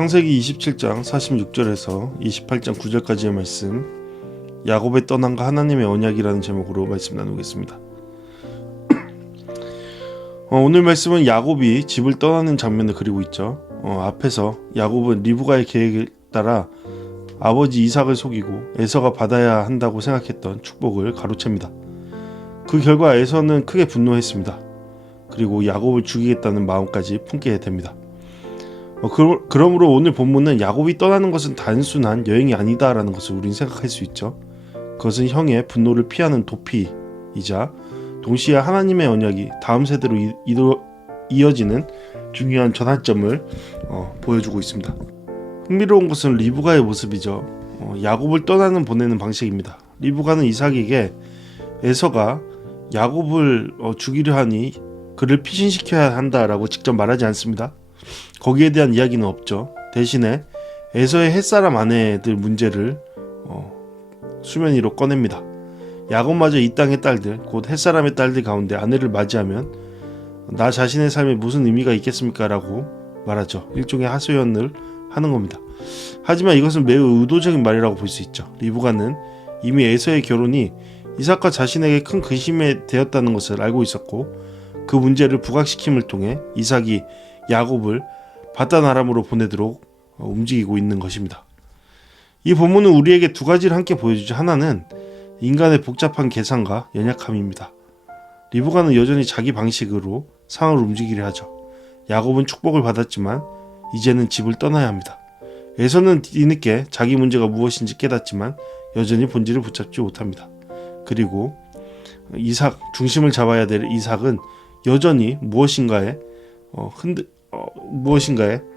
창세기 27장 46절에서 28장 9절까지의 말씀, 야곱의 떠남과 하나님의 언약이라는 제목으로 말씀 나누겠습니다. 오늘 말씀은 야곱이 집을 떠나는 장면을 그리고 있죠. 앞에서 야곱은 리브가의 계획에 따라 아버지 이삭을 속이고 에서가 받아야 한다고 생각했던 축복을 가로챕니다. 그 결과 에서는 크게 분노했습니다. 그리고 야곱을 죽이겠다는 마음까지 품게 됩니다. 그러므로 오늘 본문은 야곱이 떠나는 것은 단순한 여행이 아니다라는 것을 우린 생각할 수 있죠. 그것은 형의 분노를 피하는 도피이자 동시에 하나님의 언약이 다음 세대로 이어지는 중요한 전환점을 보여주고 있습니다. 흥미로운 것은 리브가의 모습이죠. 야곱을 보내는 방식입니다. 리브가는 이삭에게 에서가 야곱을 죽이려 하니 그를 피신시켜야 한다라고 직접 말하지 않습니다. 거기에 대한 이야기는 없죠. 대신에 에서의 햇사람 아내들 문제를 수면 위로 꺼냅니다. 야곱마저 이 땅의 딸들, 곧 햇사람의 딸들 가운데 아내를 맞이하면 나 자신의 삶에 무슨 의미가 있겠습니까? 라고 말하죠. 일종의 하소연을 하는 겁니다. 하지만 이것은 매우 의도적인 말이라고 볼 수 있죠. 리브가는 이미 에서의 결혼이 이삭과 자신에게 큰 근심이 되었다는 것을 알고 있었고, 그 문제를 부각시킴을 통해 이삭이 야곱을 바단 아람으로 보내도록 움직이고 있는 것입니다. 이 본문은 우리에게 두 가지를 함께 보여주죠. 하나는 인간의 복잡한 계산과 연약함입니다. 리브가는 여전히 자기 방식으로 상황을 움직이려 하죠. 야곱은 축복을 받았지만 이제는 집을 떠나야 합니다. 에서는 뒤늦게 자기 문제가 무엇인지 깨닫지만 여전히 본질을 붙잡지 못합니다. 그리고 중심을 잡아야 될 이삭은 여전히 무엇인가에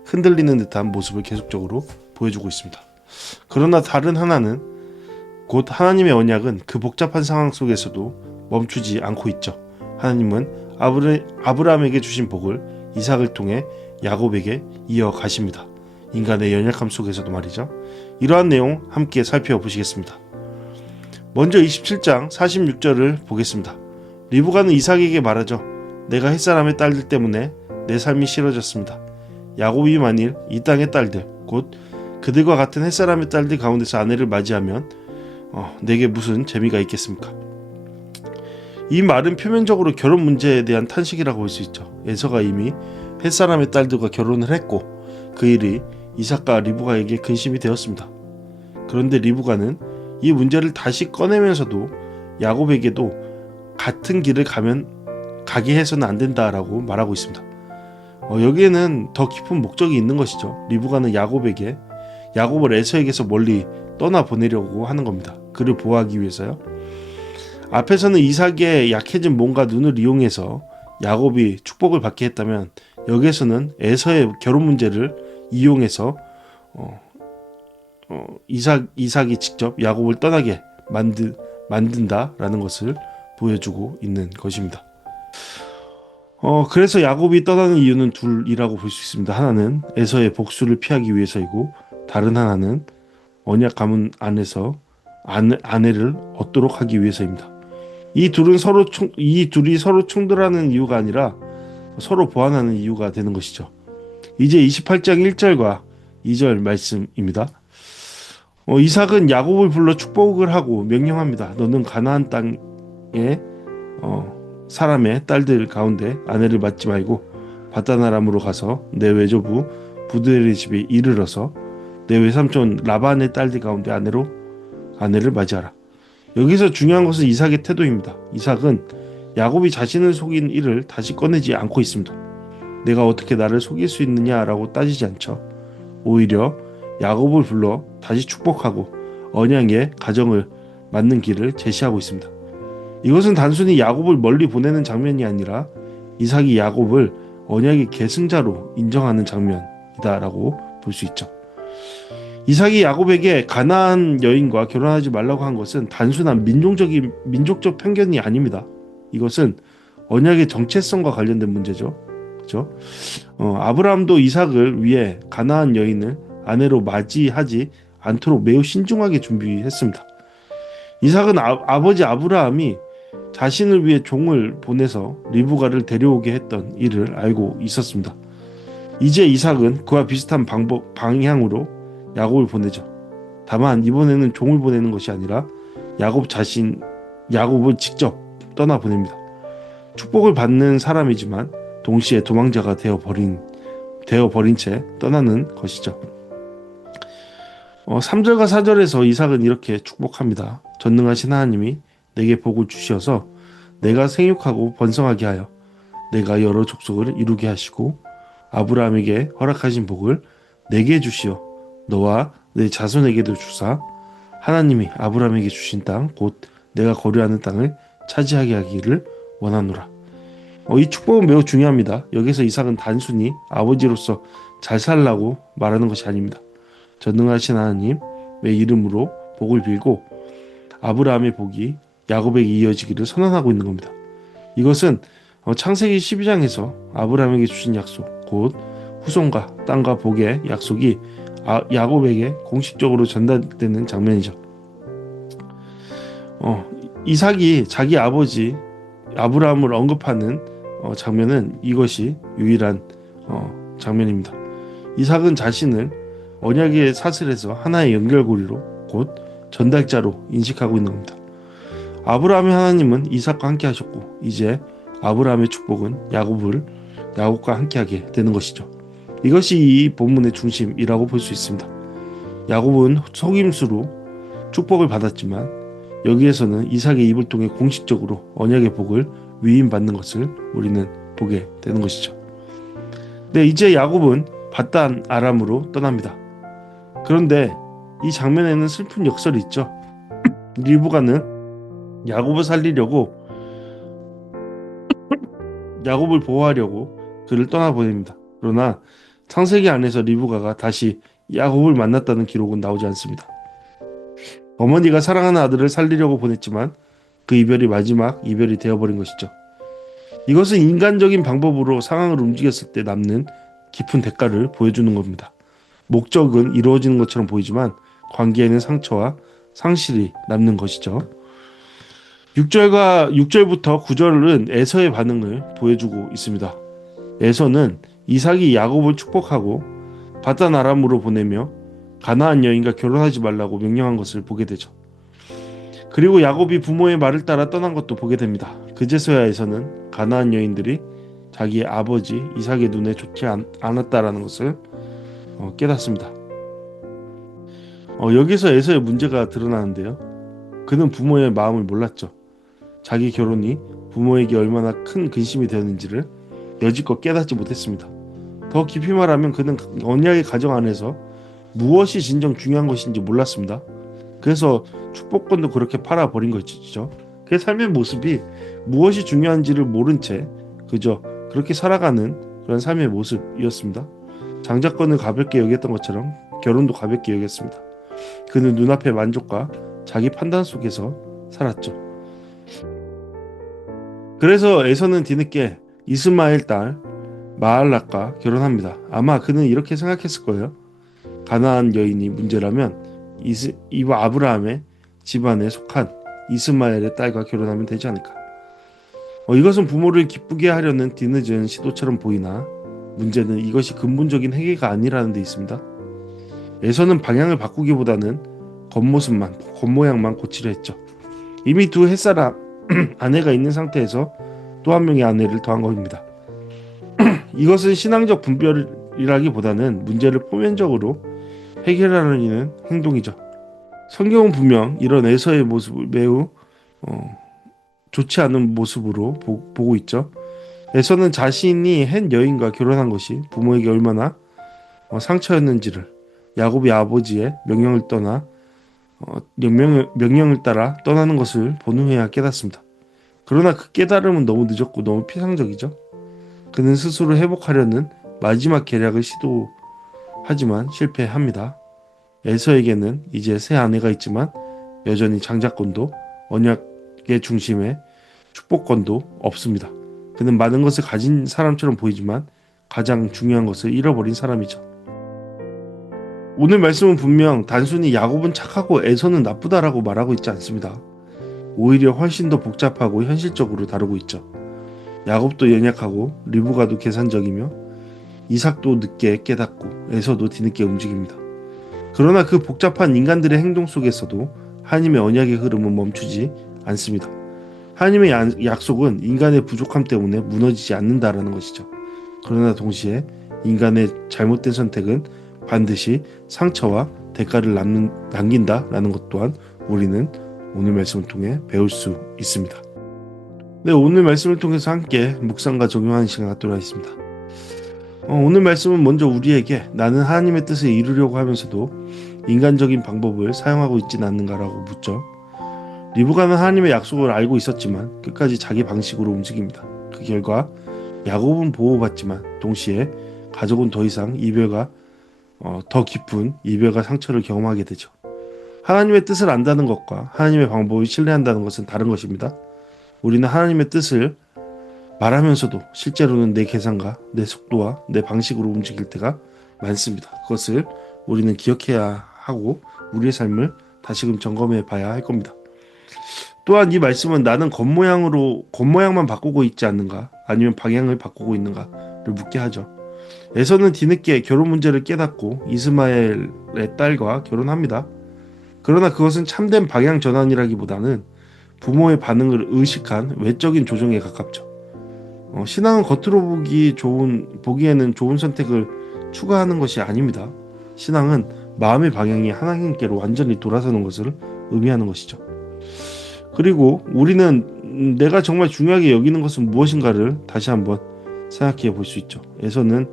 흔들리는 듯한 모습을 계속적으로 보여주고 있습니다. 그러나 다른 하나는, 곧 하나님의 언약은 그 복잡한 상황 속에서도 멈추지 않고 있죠. 하나님은 아브라함에게 주신 복을 이삭을 통해 야곱에게 이어가십니다. 인간의 연약함 속에서도 말이죠. 이러한 내용 함께 살펴보시겠습니다. 먼저 27장 46절을 보겠습니다. 리브가는 이삭에게 말하죠. 내가 햇사람의 딸들 때문에 내 삶이 싫어졌습니다. 야곱이 만일 이 땅의 딸들, 곧 그들과 같은 햇사람의 딸들 가운데서 아내를 맞이하면 내게 무슨 재미가 있겠습니까? 이 말은 표면적으로 결혼 문제에 대한 탄식이라고 볼 수 있죠. 에서가 이미 햇사람의 딸들과 결혼을 했고 그 일이 이삭과 리브가에게 근심이 되었습니다. 그런데 리브가는 이 문제를 다시 꺼내면서도 야곱에게도 같은 길을 가게 해서는 안 된다라고 말하고 있습니다. 여기에는 더 깊은 목적이 있는 것이죠. 리브가는 야곱을 에서에게서 멀리 떠나보내려고 하는 겁니다. 그를 보호하기 위해서요. 앞에서는 이삭의 약해진 몸과 눈을 이용해서 야곱이 축복을 받게 했다면, 여기에서는 에서의 결혼 문제를 이용해서 이삭이 직접 야곱을 떠나게 만든다라는 것을 보여주고 있는 것입니다. 그래서 야곱이 떠나는 이유는 둘이라고 볼 수 있습니다. 하나는 에서의 복수를 피하기 위해서이고, 다른 하나는 언약 가문 안에서 아내를 얻도록 하기 위해서입니다. 이 둘이 서로 충돌하는 이유가 아니라 서로 보완하는 이유가 되는 것이죠. 이제 28장 1절과 2절 말씀입니다. 이삭은 야곱을 불러 축복을 하고 명령합니다. 너는 가나안 땅에 사람의 딸들 가운데 아내를 맞지 말고 바단 아람으로 가서 내 외조부 부두엘의 집에 이르러서 내 외삼촌 라반의 딸들 가운데 아내를 맞이하라. 여기서 중요한 것은 이삭의 태도입니다. 이삭은 야곱이 자신을 속인 일을 다시 꺼내지 않고 있습니다. 내가 어떻게 나를 속일 수 있느냐라고 따지지 않죠. 오히려 야곱을 불러 다시 축복하고 언약의 가정을 맞는 길을 제시하고 있습니다. 이것은 단순히 야곱을 멀리 보내는 장면이 아니라 이삭이 야곱을 언약의 계승자로 인정하는 장면이다라고 볼 수 있죠. 이삭이 야곱에게 가나안 여인과 결혼하지 말라고 한 것은 단순한 민족적 편견이 아닙니다. 이것은 언약의 정체성과 관련된 문제죠. 그렇죠? 아브라함도 이삭을 위해 가나안 여인을 아내로 맞이하지 않도록 매우 신중하게 준비했습니다. 이삭은 아버지 아브라함이 자신을 위해 종을 보내서 리브가를 데려오게 했던 일을 알고 있었습니다. 이제 이삭은 그와 비슷한 방향으로 야곱을 보내죠. 다만 이번에는 종을 보내는 것이 아니라 야곱을 직접 떠나 보냅니다. 축복을 받는 사람이지만 동시에 도망자가 되어버린 채 떠나는 것이죠. 3절과 4절에서 이삭은 이렇게 축복합니다. 전능하신 하나님이 내게 복을 주셔서 내가 생육하고 번성하게 하여 내가 여러 족속을 이루게 하시고 아브라함에게 허락하신 복을 내게 주시어 너와 내 자손에게도 주사 하나님이 아브라함에게 주신 땅 곧 내가 거류하는 땅을 차지하게 하기를 원하노라. 이 축복은 매우 중요합니다. 여기서 이삭은 단순히 아버지로서 잘 살라고 말하는 것이 아닙니다. 전능하신 하나님의 이름으로 복을 빌고 아브라함의 복이 야곱에게 이어지기를 선언하고 있는 겁니다. 이것은 창세기 12장에서 아브라함에게 주신 약속, 곧 후손과 땅과 복의 약속이 야곱에게 공식적으로 전달되는 장면이죠. 이삭이 자기 아버지 아브라함을 언급하는 장면은 이것이 유일한 장면입니다. 이삭은 자신을 언약의 사슬에서 하나의 연결고리로 곧 전달자로 인식하고 있는 겁니다. 아브라함의 하나님은 이삭과 함께 하셨고 이제 아브라함의 축복은 야곱과 함께하게 되는 것이죠. 이것이 이 본문의 중심이라고 볼 수 있습니다. 야곱은 속임수로 축복을 받았지만 여기에서는 이삭의 입을 통해 공식적으로 언약의 복을 위임받는 것을 우리는 보게 되는 것이죠. 네, 이제 야곱은 밧단 아람으로 떠납니다. 그런데 이 장면에는 슬픈 역설이 있죠. 리브가는 야곱을 살리려고 야곱을 보호하려고 그를 떠나보냅니다. 그러나 창세기 안에서 리브가가 다시 야곱을 만났다는 기록은 나오지 않습니다. 어머니가 사랑하는 아들을 살리려고 보냈지만 그 이별이 마지막 이별이 되어버린 것이죠. 이것은 인간적인 방법으로 상황을 움직였을 때 남는 깊은 대가를 보여주는 겁니다. 목적은 이루어지는 것처럼 보이지만 관계에는 상처와 상실이 남는 것이죠. 6절부터 9절은 에서의 반응을 보여주고 있습니다. 에서는 이삭이 야곱을 축복하고 밧단 아람으로 보내며 가나안 여인과 결혼하지 말라고 명령한 것을 보게 되죠. 그리고 야곱이 부모의 말을 따라 떠난 것도 보게 됩니다. 그제서야 에서는 가나안 여인들이 자기의 아버지 이삭의 눈에 좋지 않았다라는 것을 깨닫습니다. 여기서 에서의 문제가 드러나는데요. 그는 부모의 마음을 몰랐죠. 자기 결혼이 부모에게 얼마나 큰 근심이 되었는지를 여지껏 깨닫지 못했습니다. 더 깊이 말하면 그는 언약의 가정 안에서 무엇이 진정 중요한 것인지 몰랐습니다. 그래서 축복권도 그렇게 팔아버린 것이죠. 그의 삶의 모습이 무엇이 중요한지를 모른 채 그저 그렇게 살아가는 그런 삶의 모습이었습니다. 장자권을 가볍게 여겼던 것처럼 결혼도 가볍게 여겼습니다. 그는 눈앞의 만족과 자기 판단 속에서 살았죠. 그래서 에서는 뒤늦게 이스마엘 딸 마할락과 결혼합니다. 아마 그는 이렇게 생각했을 거예요. 가나안 여인이 문제라면 이와 아브라함의 집안에 속한 이스마엘의 딸과 결혼하면 되지 않을까. 이것은 부모를 기쁘게 하려는 뒤늦은 시도처럼 보이나 문제는 이것이 근본적인 해결가 아니라는 데 있습니다. 에서는 방향을 바꾸기보다는 겉모양만 고치려 했죠. 이미 두 햇살 아내가 있는 상태에서 또 한 명의 아내를 더한 겁니다. 이것은 신앙적 분별이라기보다는 문제를 포면적으로 해결하려는 행동이죠. 성경은 분명 이런 에서의 모습을 매우 좋지 않은 모습으로 보고 있죠. 에서는 자신이 한 여인과 결혼한 것이 부모에게 얼마나 상처였는지를 야곱이 아버지의 명령을 따라 떠나는 것을 본 후에야 깨닫습니다. 그러나 그 깨달음은 너무 늦었고 너무 피상적이죠. 그는 스스로 회복하려는 마지막 계략을 시도하지만 실패합니다. 에서에게는 이제 새 아내가 있지만 여전히 장자권도 언약의 중심에 축복권도 없습니다. 그는 많은 것을 가진 사람처럼 보이지만 가장 중요한 것을 잃어버린 사람이죠. 오늘 말씀은 분명 단순히 야곱은 착하고 에서는 나쁘다라고 말하고 있지 않습니다. 오히려 훨씬 더 복잡하고 현실적으로 다루고 있죠. 야곱도 연약하고 리브가도 계산적이며 이삭도 늦게 깨닫고 에서도 뒤늦게 움직입니다. 그러나 그 복잡한 인간들의 행동 속에서도 하나님의 언약의 흐름은 멈추지 않습니다. 하나님의 약속은 인간의 부족함 때문에 무너지지 않는다라는 것이죠. 그러나 동시에 인간의 잘못된 선택은 반드시 상처와 대가를 남긴다라는 것 또한 우리는 오늘 말씀을 통해 배울 수 있습니다. 네, 오늘 말씀을 통해서 함께 묵상과 적용하는 시간 갖도록 하겠습니다. 오늘 말씀은 먼저 우리에게 나는 하나님의 뜻을 이루려고 하면서도 인간적인 방법을 사용하고 있지는 않는가라고 묻죠. 리브가는 하나님의 약속을 알고 있었지만 끝까지 자기 방식으로 움직입니다. 그 결과 야곱은 보호받지만 동시에 가족은 더 이상 이별과 더 깊은 이별과 상처를 경험하게 되죠. 하나님의 뜻을 안다는 것과 하나님의 방법을 신뢰한다는 것은 다른 것입니다. 우리는 하나님의 뜻을 말하면서도 실제로는 내 계산과 내 속도와 내 방식으로 움직일 때가 많습니다. 그것을 우리는 기억해야 하고 우리의 삶을 다시금 점검해 봐야 할 겁니다. 또한 이 말씀은 나는 겉모양만 바꾸고 있지 않는가 아니면 방향을 바꾸고 있는가를 묻게 하죠. 에서는 뒤늦게 결혼 문제를 깨닫고 이스마엘의 딸과 결혼합니다. 그러나 그것은 참된 방향 전환이라기보다는 부모의 반응을 의식한 외적인 조정에 가깝죠. 신앙은 겉으로 보기에는 좋은 선택을 추구하는 것이 아닙니다. 신앙은 마음의 방향이 하나님께로 완전히 돌아서는 것을 의미하는 것이죠. 그리고 우리는 내가 정말 중요하게 여기는 것은 무엇인가를 다시 한번 생각해 볼 수 있죠. 에서는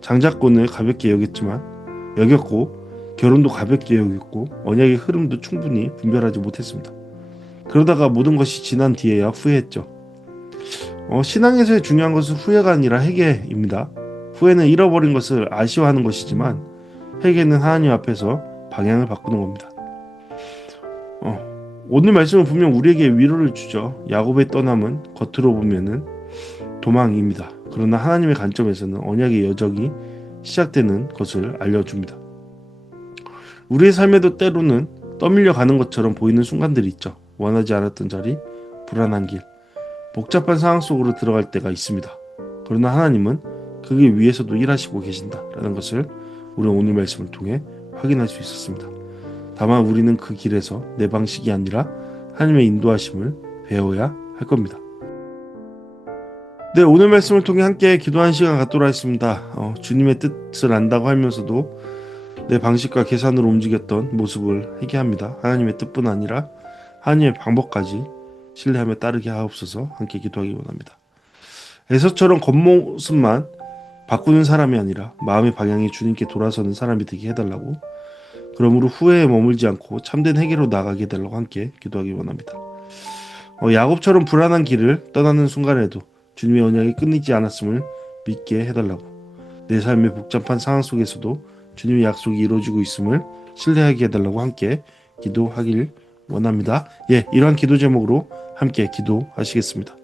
장자권을 가볍게 여겼고 결혼도 가볍게 여겼고 언약의 흐름도 충분히 분별하지 못했습니다. 그러다가 모든 것이 지난 뒤에야 후회했죠. 신앙에서의 중요한 것은 후회가 아니라 회개입니다. 후회는 잃어버린 것을 아쉬워하는 것이지만 회개는 하나님 앞에서 방향을 바꾸는 겁니다. 오늘 말씀은 분명 우리에게 위로를 주죠. 야곱의 떠남은 겉으로 보면은 도망입니다. 그러나 하나님의 관점에서는 언약의 여정이 시작되는 것을 알려줍니다. 우리의 삶에도 때로는 떠밀려 가는 것처럼 보이는 순간들이 있죠. 원하지 않았던 자리, 불안한 길, 복잡한 상황 속으로 들어갈 때가 있습니다. 그러나 하나님은 그 위에서도 일하시고 계신다라는 것을 우리는 오늘 말씀을 통해 확인할 수 있었습니다. 다만 우리는 그 길에서 내 방식이 아니라 하나님의 인도하심을 배워야 할 겁니다. 네, 오늘 말씀을 통해 함께 기도하는 시간 갖도록 하겠습니다. 주님의 뜻을 안다고 하면서도 내 방식과 계산으로 움직였던 모습을 회개합니다. 하나님의 뜻뿐 아니라 하나님의 방법까지 신뢰하며 따르게 하옵소서. 함께 기도하기 원합니다. 에서처럼 겉모습만 바꾸는 사람이 아니라 마음의 방향이 주님께 돌아서는 사람이 되게 해달라고, 그러므로 후회에 머물지 않고 참된 회개로 나가게 해달라고 함께 기도하기 원합니다. 야곱처럼 불안한 길을 떠나는 순간에도 주님의 언약이 끊이지 않았음을 믿게 해달라고, 내 삶의 복잡한 상황 속에서도 주님의 약속이 이루어지고 있음을 신뢰하게 해달라고 함께 기도하길 원합니다. 이러한 기도 제목으로 함께 기도하시겠습니다.